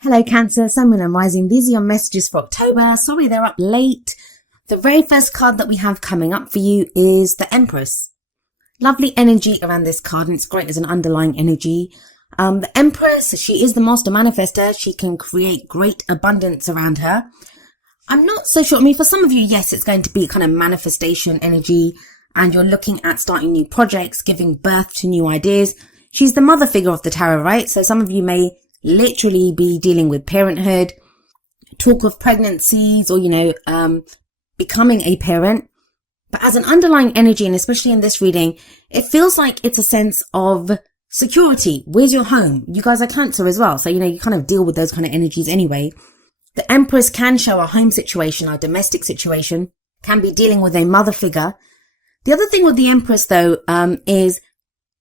Hello Cancer, Sun, Moon and Rising. These are your messages for October. Sorry they're up late. The very first card that we have coming up for you is the Empress. Lovely energy around this card, and it's great as an underlying energy. The Empress, she is the master manifester. She can create great abundance around her. I'm not so sure. I mean, for some of you, yes, it's going to be kind of manifestation energy, and you're looking at starting new projects, giving birth to new ideas. She's the mother figure of the tarot, right? So some of you may literally be dealing with parenthood, talk of pregnancies, or, becoming a parent. But as an underlying energy, and especially in this reading, it feels like it's a sense of security. Where's your home? You guys are Cancer as well. So, you kind of deal with those kind of energies anyway. The Empress can show a home situation, a domestic situation, can be dealing with a mother figure. The other thing with the Empress, though, is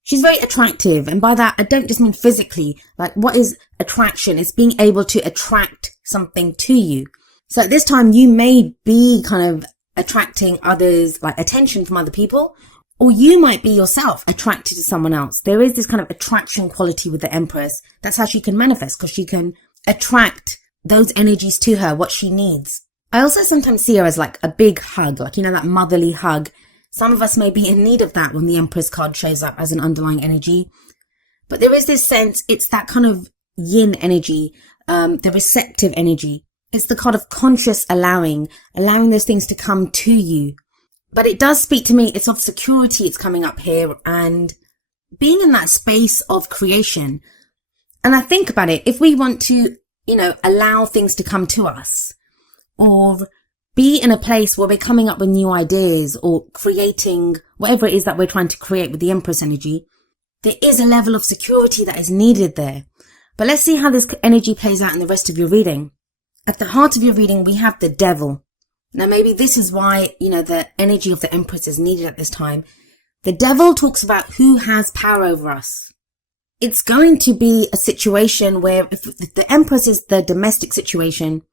she's very attractive. And by that, I don't just mean physically. Like, what is attraction? It's being able to attract something to you. So at this time, you may be kind of attracting others, like attention from other people, or you might be yourself attracted to someone else. There is this kind of attraction quality with the Empress. That's how she can manifest, because she can attract those energies to her, what she needs. I also sometimes see her as like a big hug, like, that motherly hug. Some of us may be in need of that when the Empress card shows up as an underlying energy. But there is this sense, it's that kind of yin energy, the receptive energy. It's the kind of conscious allowing those things to come to you. But it does speak to me, it's of security, it's coming up here, and being in that space of creation. And I think about it, if we want to, allow things to come to us, or be in a place where we're coming up with new ideas or creating whatever it is that we're trying to create with the Empress energy, there is a level of security that is needed there. But let's see how this energy plays out in the rest of your reading. At the heart of your reading, we have the Devil. Now, maybe this is why, the energy of the Empress is needed at this time. The Devil talks about who has power over us. It's going to be a situation where if the Empress is the domestic situation,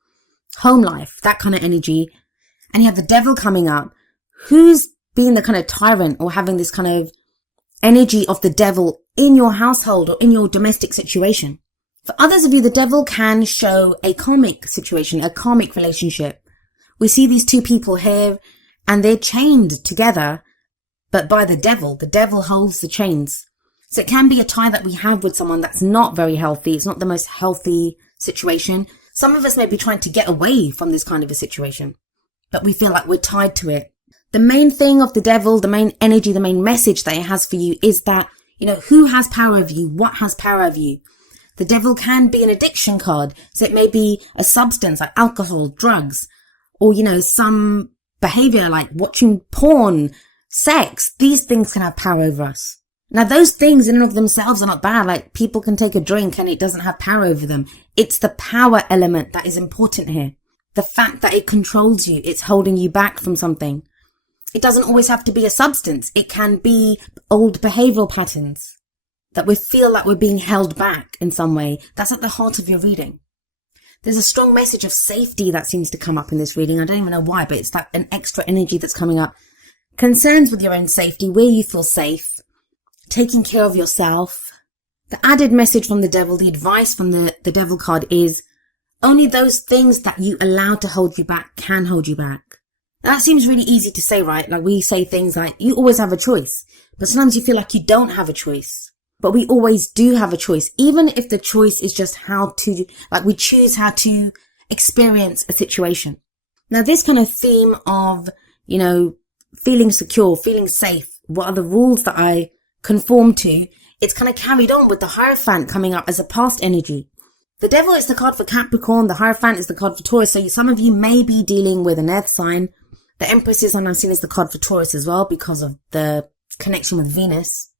home life, that kind of energy, and you have the Devil coming up, who's being the kind of tyrant or having this kind of energy of the Devil in your household or in your domestic situation? For others of you, the Devil can show a karmic situation, a karmic relationship. We see these two people here and they're chained together, but by the Devil holds the chains. So it can be a tie that we have with someone that's not very healthy. It's not the most healthy situation. Some of us may be trying to get away from this kind of a situation, but we feel like we're tied to it. The main thing of the Devil, the main energy, the main message that it has for you is that, who has power over you? What has power over you? The Devil can be an addiction card. So it may be a substance like alcohol, drugs, or, some behavior like watching porn, sex. These things can have power over us. Now, those things in and of themselves are not bad. Like, people can take a drink and it doesn't have power over them. It's the power element that is important here. The fact that it controls you. It's holding you back from something. It doesn't always have to be a substance. It can be old behavioral patterns that we feel like we're being held back in some way. That's at the heart of your reading. There's a strong message of safety that seems to come up in this reading. I don't even know why, but it's that an extra energy that's coming up. Concerns with your own safety, where you feel safe, taking care of yourself. The added message from the Devil, the advice from the Devil card is only those things that you allow to hold you back can hold you back. Now, that seems really easy to say, right? Like, we say things like, you always have a choice, but sometimes you feel like you don't have a choice. But we always do have a choice, even if the choice is just we choose how to experience a situation. Now, this kind of theme of, feeling secure, feeling safe, what are the rules that I conform to, it's kind of carried on with the Hierophant coming up as a past energy. The Devil is the card for Capricorn, the Hierophant is the card for Taurus, so some of you may be dealing with an earth sign. The Empress is, and I've seen, is the card for Taurus as well because of the connection with Venus.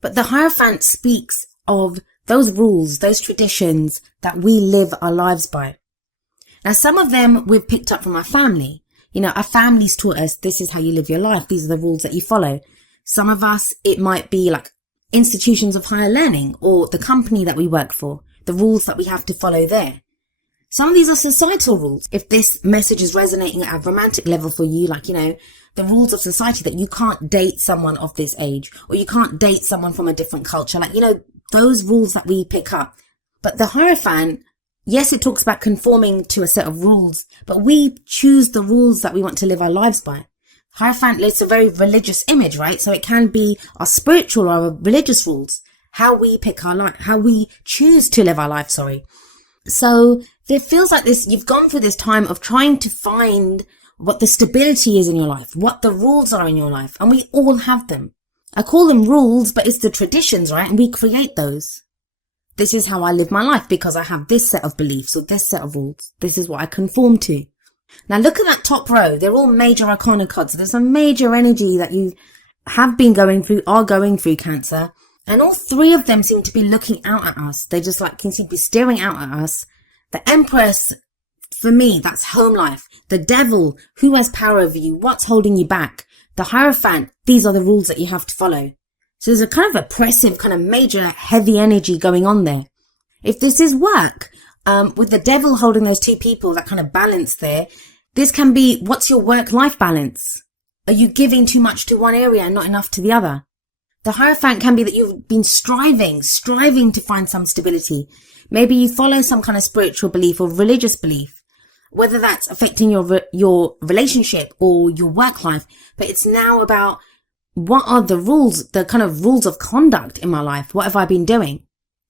But the Hierophant speaks of those rules, those traditions that we live our lives by. Now, some of them we've picked up from our family. Our families taught us this is how you live your life. These are the rules that you follow. Some of us, it might be like institutions of higher learning or the company that we work for, the rules that we have to follow there. Some of these are societal rules. If this message is resonating at a romantic level for you, like, the rules of society that you can't date someone of this age, or you can't date someone from a different culture, like, those rules that we pick up. But the Hierophant Yes, it talks about conforming to a set of rules, but we choose the rules that we want to live our lives by. Hierophant is a very religious image, right? So it can be our spiritual or our religious rules, how we pick our life, how we choose to live our life, So it feels like this, you've gone through this time of trying to find what the stability is in your life, what the rules are in your life, and we all have them. I call them rules, but it's the traditions, right? And we create those. This is how I live my life because I have this set of beliefs or this set of rules. This is what I conform to. Now look at that top row. They're all major arcana cards. So there's a major energy that you have been going through, are going through, Cancer. And all three of them seem to be looking out at us. They just can seem to be staring out at us. The Empress, for me, that's home life. The Devil, who has power over you? What's holding you back? The Hierophant, these are the rules that you have to follow. So there's a kind of oppressive, kind of major, heavy energy going on there. If this is work, with the Devil holding those two people, that kind of balance there, this can be, what's your work-life balance? Are you giving too much to one area and not enough to the other? The Hierophant can be that you've been striving to find some stability. Maybe you follow some kind of spiritual belief or religious belief, whether that's affecting your relationship or your work life. But it's now about, what are the rules, the kind of rules of conduct in my life? What have I been doing?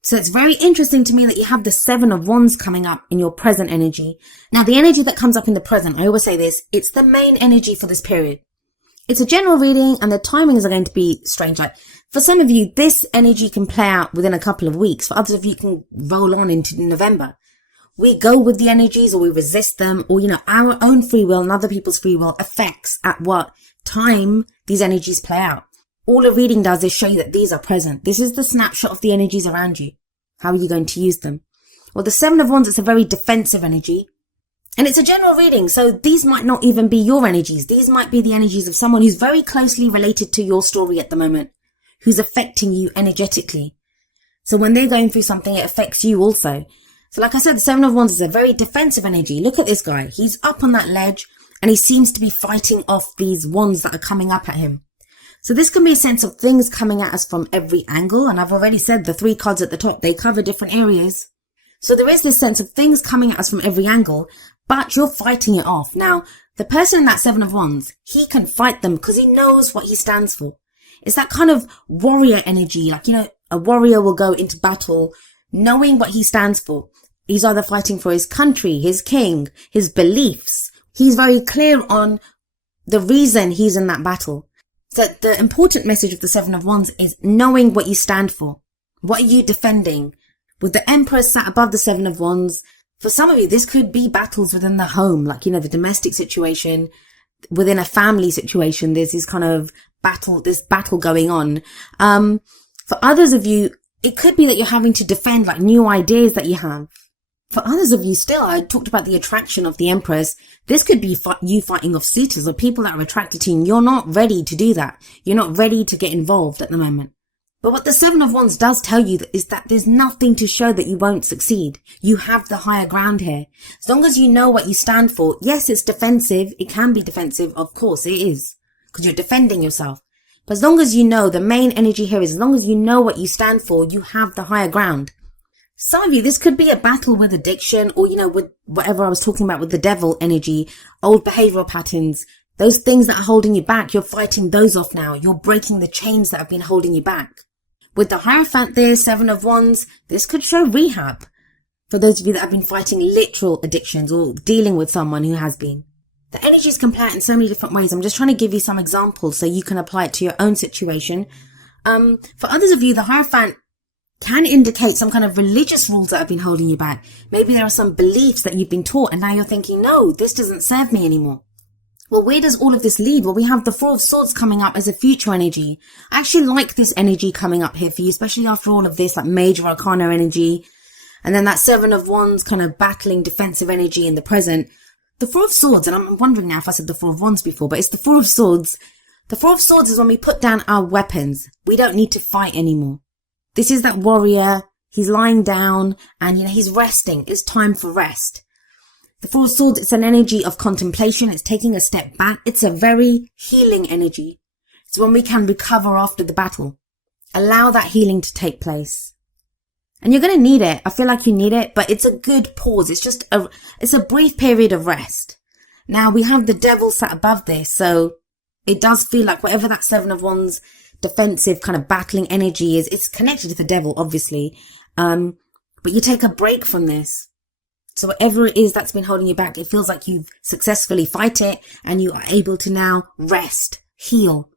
So it's very interesting to me that you have the 7 of Wands coming up in your present energy. Now, the energy that comes up in the present, I always say this, it's the main energy for this period. It's a general reading and the timings are going to be strange. Like for some of you, this energy can play out within a couple of weeks. For others of you, it can roll on into November. We go with the energies or we resist them, or, our own free will and other people's free will affects at what time these energies play out. All a reading does is show you that these are present. This is the snapshot of the energies around you. How are you going to use them? Well, the 7 of Wands, it's a very defensive energy. And it's a general reading, so these might not even be your energies. These might be the energies of someone who's very closely related to your story at the moment, who's affecting you energetically. So when they're going through something, it affects you also. So like I said, the 7 of Wands is a very defensive energy. Look at this guy. He's up on that ledge and he seems to be fighting off these wands that are coming up at him. So this can be a sense of things coming at us from every angle. And I've already said the 3 cards at the top, they cover different areas. So there is this sense of things coming at us from every angle, but you're fighting it off. Now, the person in that 7 of Wands, he can fight them because he knows what he stands for. It's that kind of warrior energy. A warrior will go into battle knowing what he stands for. He's either fighting for his country, his king, his beliefs. He's very clear on the reason he's in that battle. So the important message of the 7 of Wands is knowing what you stand for. What are you defending? With the Empress sat above the 7 of Wands, for some of you, this could be battles within the home, the domestic situation, within a family situation. There's this kind of battle going on. For others of you, it could be that you're having to defend new ideas that you have. For others of you still, I talked about the attraction of the Empress. This could be you fighting off suitors or people that are attracted to you. And you're not ready to do that. You're not ready to get involved at the moment. But what the 7 of Wands does tell you is that there's nothing to show that you won't succeed. You have the higher ground here. As long as you know what you stand for, yes, it's defensive. It can be defensive. Of course it is, because you're defending yourself. But as long as you know, the main energy here is as long as you know what you stand for, you have the higher ground. Some of you, this could be a battle with addiction or, with whatever I was talking about with the Devil energy, old behavioral patterns, those things that are holding you back. You're fighting those off now. You're breaking the chains that have been holding you back. With the Hierophant there, 7 of Wands, this could show rehab for those of you that have been fighting literal addictions or dealing with someone who has been. The energies can play out in so many different ways. I'm just trying to give you some examples so you can apply it to your own situation. For others of you, the Hierophant can indicate some kind of religious rules that have been holding you back. Maybe there are some beliefs that you've been taught and now you're thinking, no, this doesn't serve me anymore. Well, where does all of this lead? Well, we have the 4 of Swords coming up as a future energy. I actually like this energy coming up here for you, especially after all of this, major arcana energy. And then that 7 of Wands kind of battling defensive energy in the present. The 4 of Swords, and I'm wondering now if I said the 4 of Wands before, but it's the 4 of Swords. The 4 of Swords is when we put down our weapons. We don't need to fight anymore. This is that warrior. He's lying down and, he's resting. It's time for rest. The 4 of Swords, it's an energy of contemplation. It's taking a step back. It's a very healing energy. It's when we can recover after the battle. Allow that healing to take place. And you're going to need it. I feel like you need it, but it's a good pause. It's a brief period of rest. Now we have the devil sat above this. So it does feel like whatever that Seven of Wands defensive kind of battling energy is, it's connected to the devil, obviously. But you take a break from this. So whatever it is that's been holding you back, it feels like you've successfully fight it and you are able to now rest, heal.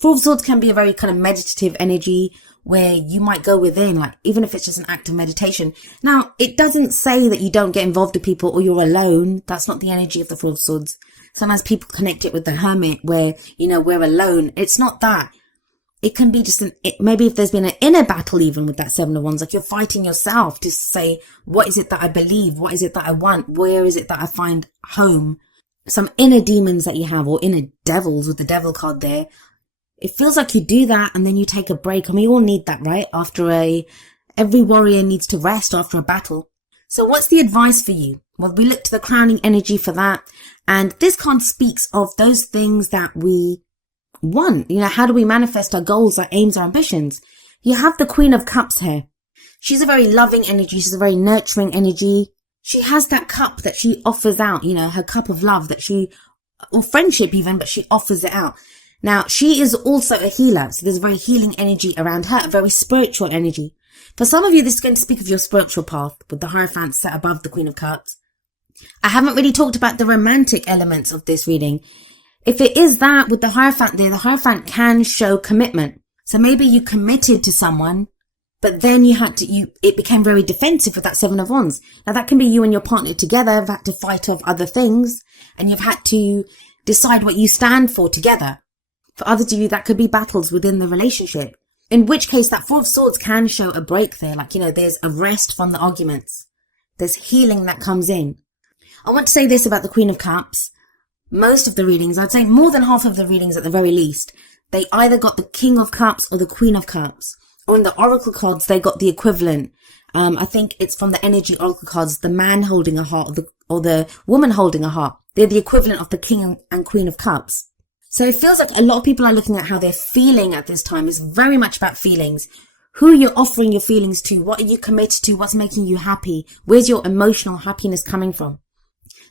Four of Swords can be a very kind of meditative energy where you might go within, like even if it's just an act of meditation. Now, it doesn't say that you don't get involved with people or you're alone. That's not the energy of the Four of Swords. Sometimes people connect it with the Hermit where, we're alone. It's not that. It can be just maybe if there's been an inner battle even with that Seven of Wands, like you're fighting yourself to say, what is it that I believe? What is it that I want? Where is it that I find home? Some inner demons that you have, or inner devils with the devil card there. It feels like you do that and then you take a break. And we all need that, right? Every warrior needs to rest after a battle. So what's the advice for you? Well, we look to the crowning energy for that. And this card speaks of those things that we want. How do we manifest our goals, our aims, our ambitions? You have the Queen of Cups here. She's a very loving energy. She's a very nurturing energy. She has that cup that she offers out, her cup of love or friendship even, but she offers it out. Now, she is also a healer. So there's a very healing energy around her, a very spiritual energy. For some of you, this is going to speak of your spiritual path with the Hierophant set above the Queen of Cups. I haven't really talked about the romantic elements of this reading. If it is that with the Hierophant there, the Hierophant can show commitment. So maybe you committed to someone, but then it became very defensive with that Seven of Wands. Now that can be you and your partner together have had to fight off other things and you've had to decide what you stand for together. For others of you, that could be battles within the relationship. In which case that Four of Swords can show a break there. Like, there's a rest from the arguments. There's healing that comes in. I want to say this about the Queen of Cups. Most of the readings, I'd say more than half of the readings at the very least, they either got the King of Cups or the Queen of Cups. Or in the Oracle cards, they got the equivalent. I think it's from the Energy Oracle cards, the man holding a heart or the woman holding a heart. They're the equivalent of the King and Queen of Cups. So it feels like a lot of people are looking at how they're feeling at this time. It's very much about feelings. Who you're offering your feelings to. What are you committed to? What's making you happy? Where's your emotional happiness coming from?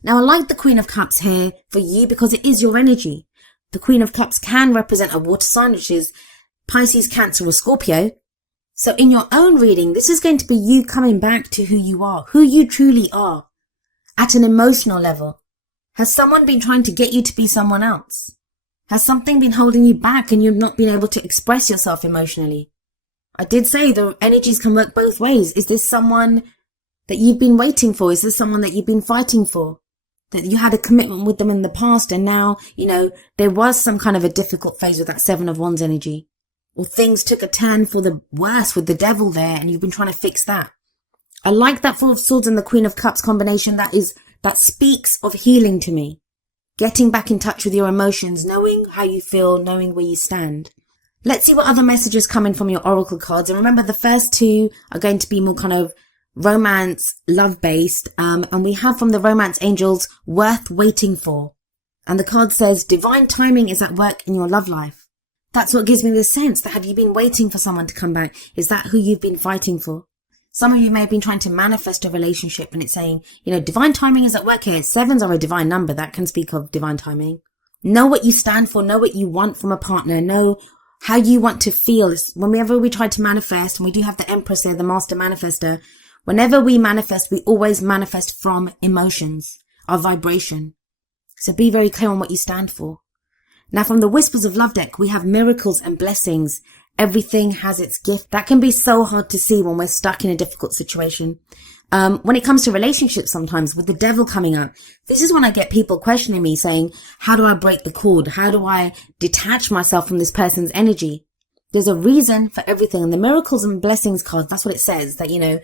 Now, I like the Queen of Cups here for you because it is your energy. The Queen of Cups can represent a water sign, which is Pisces, Cancer, or Scorpio. So in your own reading, this is going to be you coming back to who you are, who you truly are at an emotional level. Has someone been trying to get you to be someone else? Has something been holding you back and you've not been able to express yourself emotionally? I did say the energies can work both ways. Is this someone that you've been waiting for? Is this someone that you've been fighting for? That you had a commitment with them in the past and now, there was some kind of a difficult phase with that Seven of Wands energy. Or things took a turn for the worse with the devil there and you've been trying to fix that. I like that Four of Swords and the Queen of Cups combination. That speaks of healing to me. Getting back in touch with your emotions, knowing how you feel, knowing where you stand. Let's see what other messages come in from your oracle cards. And remember, the first two are going to be more kind of romance, love-based. And we have from the romance angels, worth waiting for. And the card says, divine timing is at work in your love life. That's what gives me the sense that have you been waiting for someone to come back? Is that who you've been fighting for? Some of you may have been trying to manifest a relationship and it's saying, divine timing is at work here. Sevens are a divine number that can speak of divine timing. Know what you stand for. Know what you want from a partner. Know how you want to feel. Whenever we try to manifest, and we do have the Empress there, the Master Manifester, whenever we manifest, we always manifest from emotions, our vibration. So be very clear on what you stand for. Now from the Whispers of Love deck, we have miracles and blessings. Everything has its gift. That can be so hard to see when we're stuck in a difficult situation. When it comes to relationships sometimes, with the devil coming up, this is when I get people questioning me saying, how do I break the cord? How do I detach myself from this person's energy? There's a reason for everything. And the miracles and blessings card, that's what it says, that,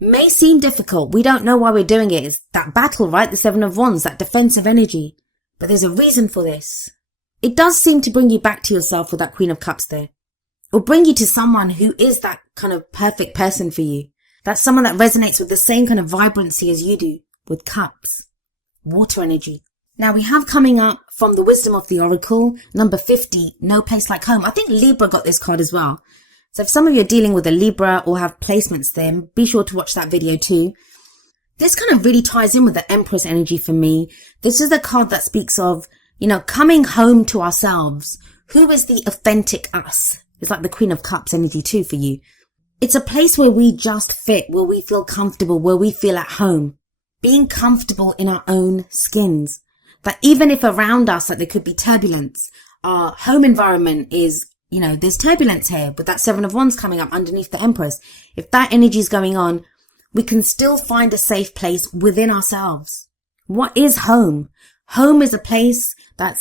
may seem difficult. We don't know why we're doing it. It's that battle, right? The Seven of Wands, that defensive energy. But there's a reason for this. It does seem to bring you back to yourself with that Queen of Cups there. Or bring you to someone who is that kind of perfect person for you. That's someone that resonates with the same kind of vibrancy as you do, with cups, water energy. Now we have coming up from the Wisdom of the Oracle, number 50, No Place Like Home. I think Libra got this card as well. So if some of you are dealing with a Libra or have placements there, be sure to watch that video too. This kind of really ties in with the Empress energy for me. This is the card that speaks of, coming home to ourselves. Who is the authentic us? It's like the Queen of Cups energy too for you. It's a place where we just fit, where we feel comfortable, where we feel at home. Being comfortable in our own skins. That even if around us, like there could be turbulence, our home environment is, there's turbulence here with that Seven of Wands coming up underneath the Empress. If that energy is going on, we can still find a safe place within ourselves. What is home? Home is a place that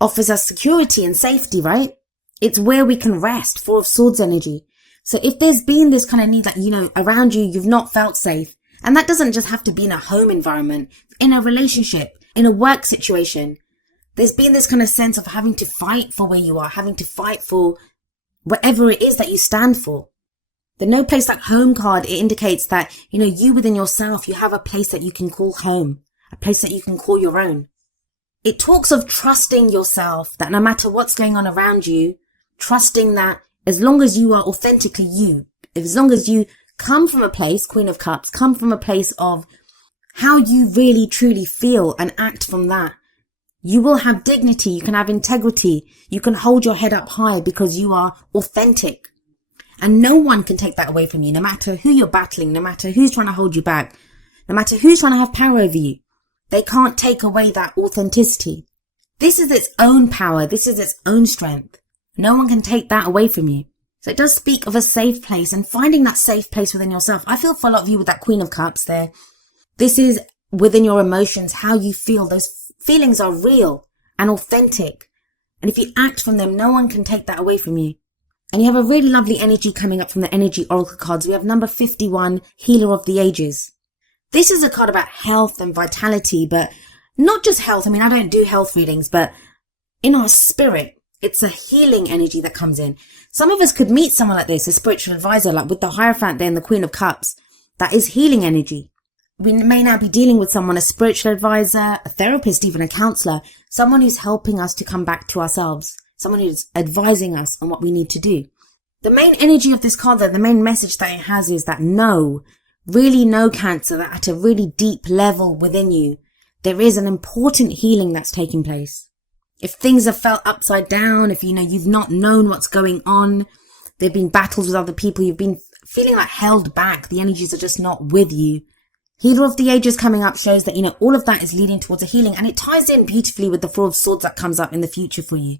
offers us security and safety, right? It's where we can rest. Four of Swords energy. So if there's been this kind of need that, around you, you've not felt safe. And that doesn't just have to be in a home environment, in a relationship, in a work situation. There's been this kind of sense of having to fight for where you are, having to fight for whatever it is that you stand for. The No Place Like Home card, it indicates that, you within yourself, you have a place that you can call home, a place that you can call your own. It talks of trusting yourself, that no matter what's going on around you, trusting that as long as you are authentically you, as long as you come from a place, Queen of Cups, come from a place of how you really truly feel and act from that, you will have dignity, you can have integrity, you can hold your head up high because you are authentic. And no one can take that away from you, no matter who you're battling, no matter who's trying to hold you back, no matter who's trying to have power over you. They can't take away that authenticity. This is its own power. This is its own strength. No one can take that away from you. So it does speak of a safe place and finding that safe place within yourself. I feel for a lot of you with that Queen of Cups there. This is within your emotions, how you feel. Those feelings are real and authentic. And if you act from them, no one can take that away from you. And you have a really lovely energy coming up from the Energy Oracle cards. We have number 51, Healer of the Ages. This is a card about health and vitality, but not just health. I don't do health readings, but in our spirit, it's a healing energy that comes in. Some of us could meet someone like this, a spiritual advisor, like with the Hierophant there and the Queen of Cups. That is healing energy. We may now be dealing with someone, a spiritual advisor, a therapist, even a counselor, someone who's helping us to come back to ourselves, someone who's advising us on what we need to do. The main energy of this card, though, the main message that it has is that really know, Cancer, that at a really deep level within you, there is an important healing that's taking place. If things have felt upside down, if you've not known what's going on, there've been battles with other people, you've been feeling like held back, the energies are just not with you. Healer of the Ages coming up shows that, all of that is leading towards a healing, and it ties in beautifully with the Four of Swords that comes up in the future for you.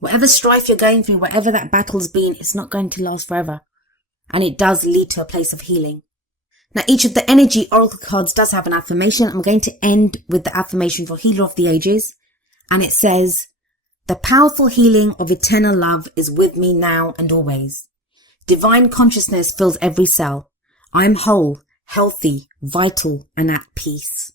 Whatever strife you're going through, whatever that battle's been, it's not going to last forever. And it does lead to a place of healing. Now, each of the Energy Oracle cards does have an affirmation. I'm going to end with the affirmation for Healer of the Ages. And it says, "The powerful healing of eternal love is with me now and always. Divine consciousness fills every cell. I am whole, healthy, vital, and at peace."